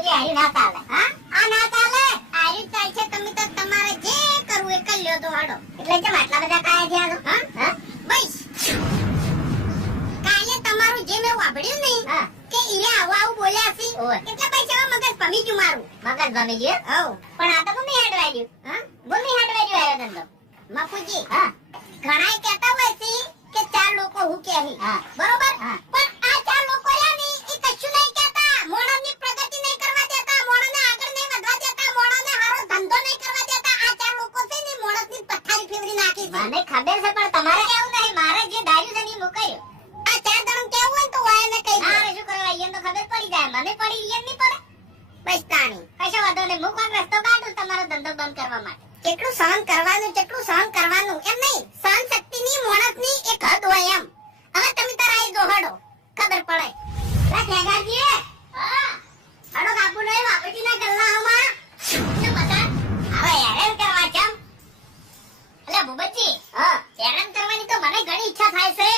છોકરી હારી ના ચાલે આ ના ચાલે હારી ચાલે છે. તમે તો તમારે જે કરવું એ કરી લ્યો તો હાડો એટલે કેમ આટલા બધા કાયા છે? હા? હા? કાલે તમારું જે મેં વાપડ્યું નહીં કે ઈરે આવું આવું બોલ્યા છે એટલે પૈસા મગજ ભમી ગયું મારું. મગજ ભમી ગયું? હવ. પણ આ તો ગમી હટવાઈ ગયું હા? ગમી હટવાઈ ગયું આયો ધંધો. મફુજી હા. ઘણાય કહેતા હોય છે કે ચાર લોકો હું કહે બરોબર? નાખી મને ખબર છે પણ તમારે એવું નહીં. મારે જે દારૂ છે ને આ ચાર દણમ કેવું હોય તો વાયને કહી દે. અરે શું કરવા ઈયન તો ખબર પડી જાય. મને પડી ઈયન નહીં પડે. બસ તાણી. કશો વાંધો નહીં. હું કોણ રસ્તો કાઢું તમારો ધંધો બંધ કરવા માટે. કેટલું સહન કરવાનું કેટલું સહન કરવાનું? એમ નહીં. સહન શક્તિ ની માણસની એક હદ હોય એમ. હવે તમે તારા એ દોહડો. ખબર પડે. લા ખેગાજી હા ચેલેન્જ કરવાની તો મને ઘણી ઈચ્છા થાય છે.